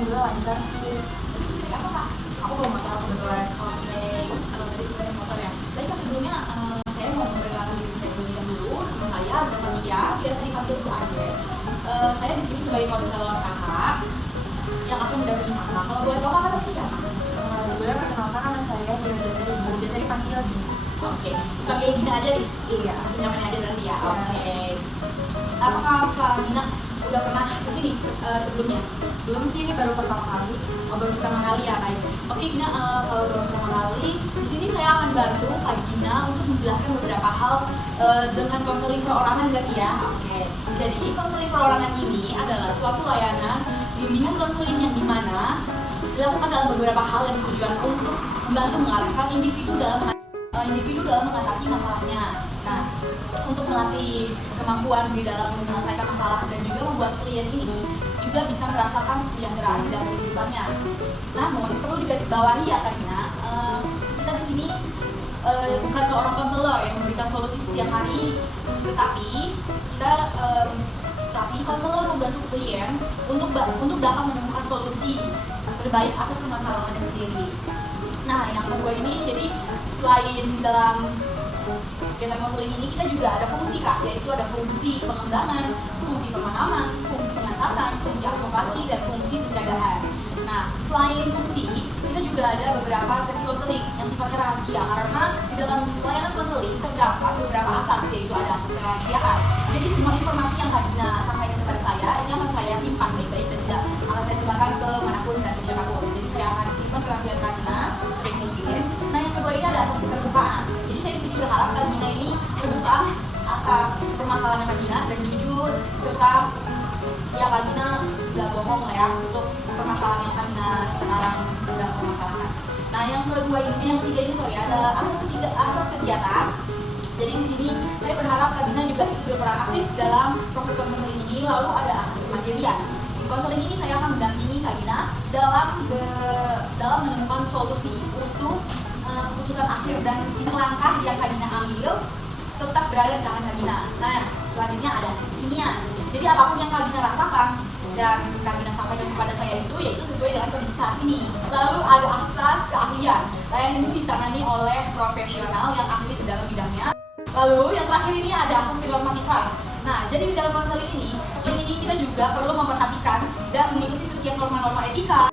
alhamdulillah lancar sih. Jadi apa kak? Aku bawa motor kebetulan. Oke, kalau tadi sebenarnya motor ya. Tapi kan sebelumnya saya mau memperkenalkan diri saya terlebih dahulu. Nama saya Berfatia, biasa dipanggil Bu Ade. Saya di sini sebagai konselor kakak yang akan mendampingi kakak. Kalau boleh tahu kakak tadi siapa? Sebenarnya perkenalkan nama saya dari Bu, biasa dipanggil Gina. Oke, dipanggil Gina aja nih? Iya, senyamannya aja berarti ya. Oke. Apakah Kak Gina udah pernah kesini sebelumnya? Belum sih, ini baru pertama kali. Oh, baru pertama kali ya Kak. Oke Gina, kalau baru pertama kali, di sini saya akan bantu Kak Gina untuk menjelaskan beberapa hal dengan konseling perorangan berarti ya. Oke. Jadi konseling perorangan ini adalah suatu layanan bimbingan konseling yang dimana dilakukan dalam beberapa hal yang ditujukan untuk membantu mengarahkan individu dalam mengatasi masalahnya. Nah, untuk melatih kemampuan di dalam menyelesaikan masalah dan juga membuat klien ini juga bisa merasakan kesejahteraan di dalam kehidupannya. Namun perlu digarisbawahi ya Karina, kita di sini bukan seorang konselor yang memberikan solusi setiap hari, tetapi konselor membantu klien untuk dapat menemukan solusi terbaik atas permasalahannya sendiri. Nah, yang kedua ini jadi selain dalam kegiatan konseling ini kita juga ada fungsi Kak, yaitu ada fungsi pengembangan, fungsi pemahaman, fungsi pengentasan, fungsi advokasi, dan fungsi pencegahan. Nah, selain fungsi, kita juga ada beberapa sesi konseling yang sifatnya rahasia karena di dalam layanan konseling terdapat beberapa asas, yaitu ada asas kerahasiaan. Jadi semua informasi yang Kak Gina sampaikan kepada saya ini akan saya simpan baik-baik dan tidak akan saya sebarkan ke manapun dan ke siapapun. Jadi saya akan simpan kerahasiaan Kak Gina sebaik mungkin. Nah, yang kedua ini ada asas keterbukaan. Jadi saya di sini berharap Kak Gina ini terbuka atas permasalahan Kak Gina dan jujur serta ya Kak Gina nggak bohong lah ya untuk permasalahan yang Kak Gina sekarang sedang permasalahan. Nah, yang kedua ini, yang ketiga ini adalah asas kegiatan. Jadi di sini saya berharap Kak Gina juga ikut berperan aktif dalam proses konseling ini. Lalu ada asas kemandirian. Di konseling ini saya akan mendampingi Kak Gina dalam menemukan solusi untuk keputusan akhir dan langkah yang Kak Gina ambil tetap berada di tangan Kak Gina. Nah, selanjutnya ada kesinian. Jadi apapun yang Kak Gina rasakan dan Kak Gina sampaikan kepada saya itu yaitu sesuai dengan kondisi saat ini. Lalu ada asas keahlian. Layanan ini ditangani oleh profesional yang ahli di dalam bidangnya. Lalu yang terakhir ini ada asas kenormatifan. Nah, jadi di dalam konseling ini kita juga perlu memperhatikan dan mengikuti setiap norma-norma etika.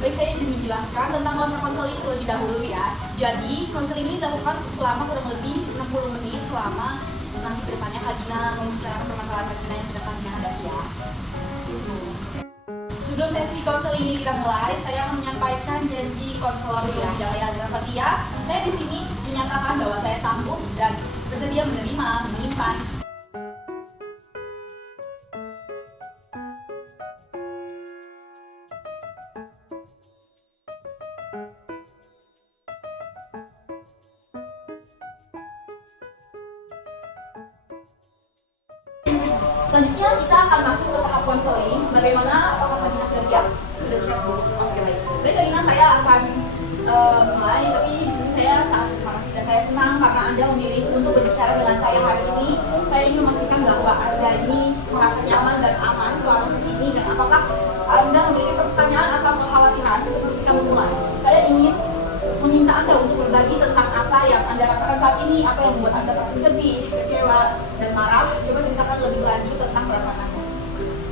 Baik, saya izin menjelaskan tentang kontrak konseling terlebih dahulu ya. Jadi, konseling ini dilakukan selama kurang lebih 60 menit selama nanti kedepannya Kak Gina membicarakan permasalahan Kak Gina yang sedang Kak Gina hadapi ya. Sebelum sesi konseling ini kita mulai, saya akan menyampaikan janji konselor yang Jalaya Fatia. Saya di sini menyatakan bahwa saya sanggup dan bersedia menerima, menyimpan, selanjutnya kita akan masuk ke tahap konseling. Bagaimana? Apakah Kak Gina sudah siap? Sudah siap Bu. Oke, baik. Baik Kak Gina, saya akan mulai, tapi di sini saya sangat terima kasih dan saya senang karena Anda memilih untuk berbicara dengan saya hari ini. Saya ingin memastikan bahwa Anda ini merasa nyaman dan aman selama di sini, dan apakah Anda memiliki pertanyaan atau kekhawatiran sebelum kita memulai. Saya ingin meminta Anda untuk berbagi tentang apa yang Anda rasakan saat ini, apa yang membuat Anda sedih, kecewa, dan marah. Coba ceritakan lebih lanjut tentang perasaan Anda.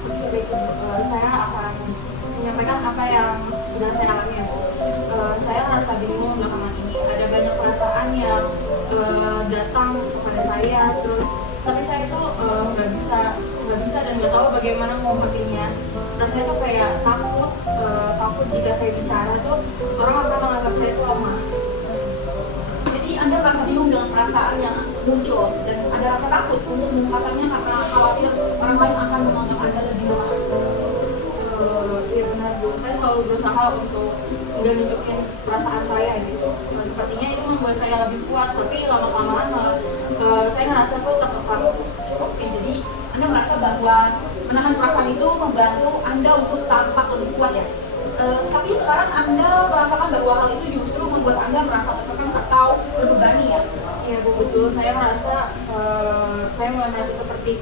Oke, baik. Saya akan menyampaikan apa yang sudah saya alami. Saya merasa bingung belakangan ini. Ada banyak perasaan yang datang kepada saya, tapi saya tuh nggak bisa dan nggak tahu bagaimana mengungkapinya. Rasanya tuh kayak takut jika saya bicara tuh orang akan menganggap saya tuh lemah. Jadi Anda merasa bingung dengan perasaan yang muncul dan Anda rasa takut untuk mengungkapkannya karena khawatir orang lain akan menganggap Anda lebih lemah. Iya benar Bu, saya selalu berusaha untuk nggak nunjukin perasaan saya gitu. Sepertinya itu membuat saya lebih kuat, tapi lama-kelamaan saya ngerasa kok tertekan. tujuan menahan perasaan itu membantu Anda untuk tampak lebih kuat ya. Tapi sekarang Anda merasakan bahwa hal itu justru membuat Anda merasa tertekan atau terbebani ya? Iya Bu, betul. Saya merasa saya mulai merasa seperti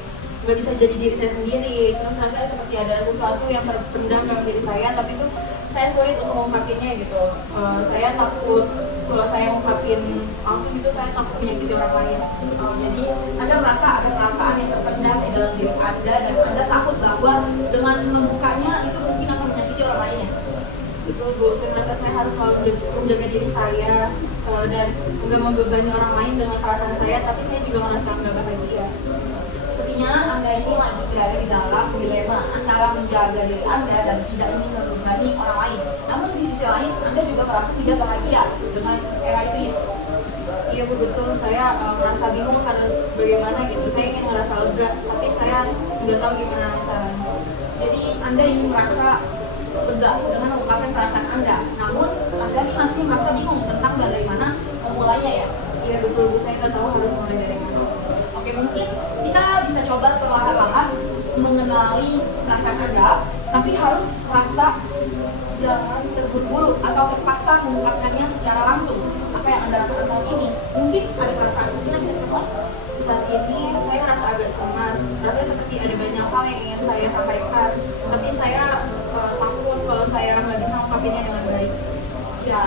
nggak bisa jadi diri saya sendiri. Terus rasanya seperti ada sesuatu yang terpendam dalam diri saya, tapi itu saya sulit untuk mengungkapinnya gitu. Saya takut kalau saya ungkapin langsung gitu, saya takut menyakiti orang lain. Jadi Anda merasa ada perasaan yang terpendam di dalam diri Anda dan Anda takut bahwa dengan membukanya itu mungkin akan menyakiti orang lain ya? Betul Bu, saya merasa saya harus selalu menjaga diri saya dan nggak membebani orang lain dengan perasaan saya, tapi saya juga merasa nggak bahagia. Sepertinya Anda ini lagi berada di dalam dilema antara menjaga diri Anda dan tidak ingin membebani orang lain. Namun di sisi lain, Anda juga merasa tidak bahagia dengan era itu ya? Iya Bu, betul. Saya merasa bingung harus bagaimana gitu. Saya ingin merasa lega, tapi saya nggak tahu gimana caranya. Jadi Anda ingin merasa lega dengan mengungkapkan perasaan Anda. Namun Anda ini masih merasa bingung tentang bagaimana memulainya ya? Iya betul Bu, saya nggak tahu harus mulai dari mana. Oke, mungkin kita bisa coba perlahan-lahan mengenali perasaan Anda, tapi harus merasa jangan terburu-buru atau terpaksa mengungkapkannya secara langsung. Apa yang Anda rasakan saat ini? Mungkin ada perasaan mungkin bisa contoh? Saat ini saya merasa agak cemas. Rasanya seperti ada banyak hal yang ingin saya sampaikan, tapi saya takut kalau saya nggak bisa mengungkapinnya dengan baik. Ya,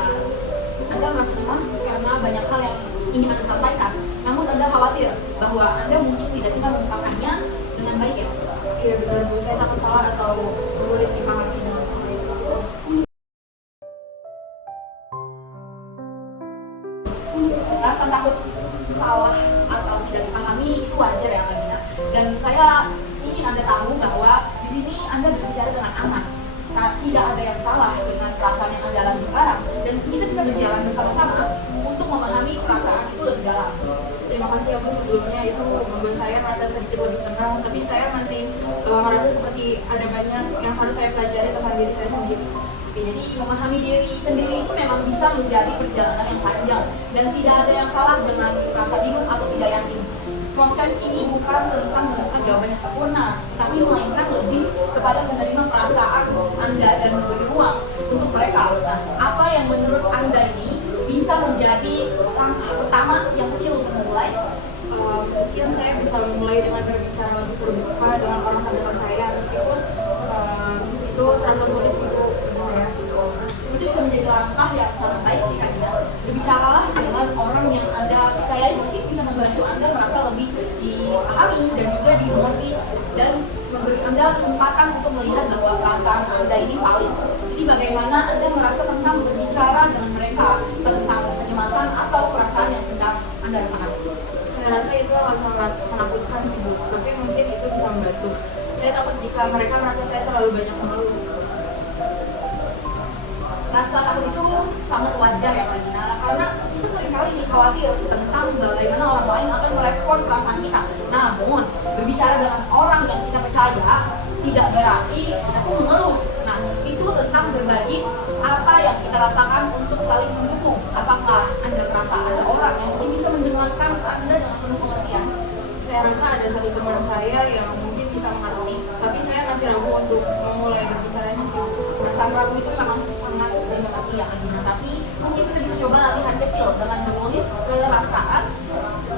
Anda merasa cemas karena banyak hal yang ingin Anda sampaikan. Namun Anda khawatir bahwa Anda mungkin tidak bisa mengungkapkannya dengan baik ya? Iya benar Bu, saya takut salah atau sulit dipahami dengan orang lain. Rasa takut salah atau tidak dipahami itu wajar ya Mbak Gina. Dan saya ingin Anda tahu bahwa di sini Anda berbicara dengan aman. Tidak ada yang salah dengan perasaan yang Anda alami sekarang, dan kita bisa berjalan bersama-sama untuk memahami perasaan itu lebih dalam. Terima kasih ya Bu, sebelumnya itu membuat saya merasa sedikit lebih tenang, tapi saya masih merasa seperti ada banyak yang harus saya pelajari tentang diri saya sendiri. Oke, jadi memahami diri sendiri itu memang bisa menjadi perjalanan yang panjang, dan tidak ada yang salah dengan rasa bingung atau tidak yakin. Proses ini bukan tentang menemukan jawaban yang sempurna, tapi melainkan lebih kepada menerima perasaan Anda dan memberi ruang untuk mereka. Nah, apa yang menurut Anda ini bisa menjadi langkah pertama yang kecil untuk memulai? Mungkin saya bisa memulai dengan berbicara lebih terbuka dengan orang terdekat saya, meskipun itu terasa sulit sih Bu bagi saya. Itu bisa menjadi langkah yang sangat baik sih Kak Dina. Berbicaralah dengan orang yang Anda percayai, mungkin bisa membantu Anda merasa lebih dipahami dan juga dimengerti, dan memberi Anda kesempatan untuk melihat bahwa perasaan Anda ini valid. Jadi bagaimana Anda merasa tentang berbicara dengan mereka tentang kecemasan atau perasaan yang sedang Anda rasakan? Saya rasa itu akan sangat menakutkan sih Bu, tapi mungkin itu bisa membantu. Saya takut jika mereka merasa saya terlalu banyak mengeluh. Rasa takut itu sangat wajar ya Mbak Gina, karena kita seringkali nih khawatir tentang bagaimana orang lain akan merespon perasaan kita. Namun, berbicara dengan orang yang kita percaya tidak berarti aku mengeluh. Nah, itu tentang berbagi apa yang kita rasakan untuk saling mendukung. Apakah Anda merasa ada orang yang mungkin bisa mendengarkan Anda dengan penuh pengertian? Saya rasa ada satu teman saya yang mungkin bisa mengerti, tapi saya masih ragu untuk memulai berbicaranya sih. Perasaan ragu itu memang sangat dimengerti ya Kak Gina, tapi mungkin kita bisa coba latihan kecil dengan menulis perasaan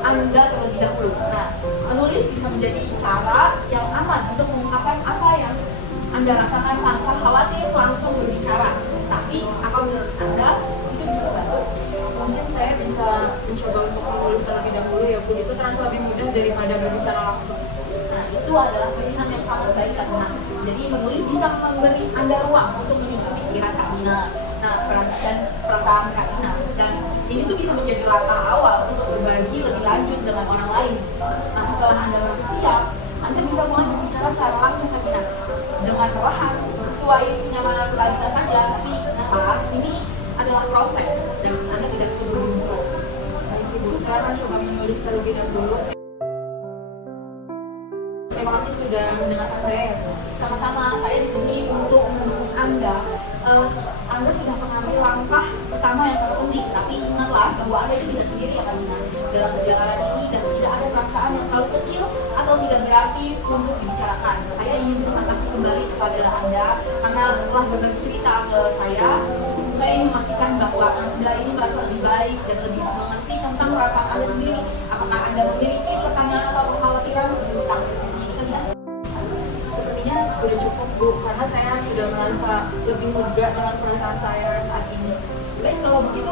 Anda terlebih dahulu. Nah, menulis bisa menjadi cara yang aman untuk mengungkapkan apa yang Anda rasakan tanpa khawatir langsung berbicara. Tapi, apa menurut Anda itu bisa membantu? Mungkin saya bisa mencoba untuk menulis terlebih dahulu ya Bu, itu terasa lebih mudah daripada berbicara langsung. Nah, itu adalah pilihan yang sangat baik Kak Gina. Jadi, menulis bisa memberi Anda ruang untuk menyusun pikiran Kak Gina. Nah, perasaan Kak Gina. Dan ini tuh bisa menjadi langkah awal untuk berbagi lebih lanjut dengan orang lain. Nah, setelah Anda merasa siap, Anda bisa mulai berbicara secara langsung Kak Gina. Dengan perlahan, sesuai kenyamanan Kak Gina saja. Tapi, nah, ini adalah proses dan Anda tidak perlu buru-buru. Baik Ibu, saya akan coba menulis terlebih dahulu. Terima kasih sudah mendengarkan saya ya Bu. Sama-sama, saya di sini untuk mendukung Anda. Anda sudah mengambil langkah pertama yang sangat penting, tapi ingatlah bahwa Anda itu tidak sendiri ya Kak Gina dalam perjalanan ini, dan tidak ada perasaan yang terlalu kecil atau tidak berarti untuk dibicarakan. Saya ingin berterima kasih kembali kepada Anda karena telah berbagi cerita ke saya. Saya ingin memastikan bahwa Anda ini merasa lebih baik dan lebih mengerti tentang perasaan Anda sendiri. Apakah Anda memiliki pertanyaan atau kekhawatiran tentang posisi kalian? Sepertinya sudah cukup Bu, karena saya sudah merasa lebih lega dengan perasaan saya saat ini. Baik, kalau begitu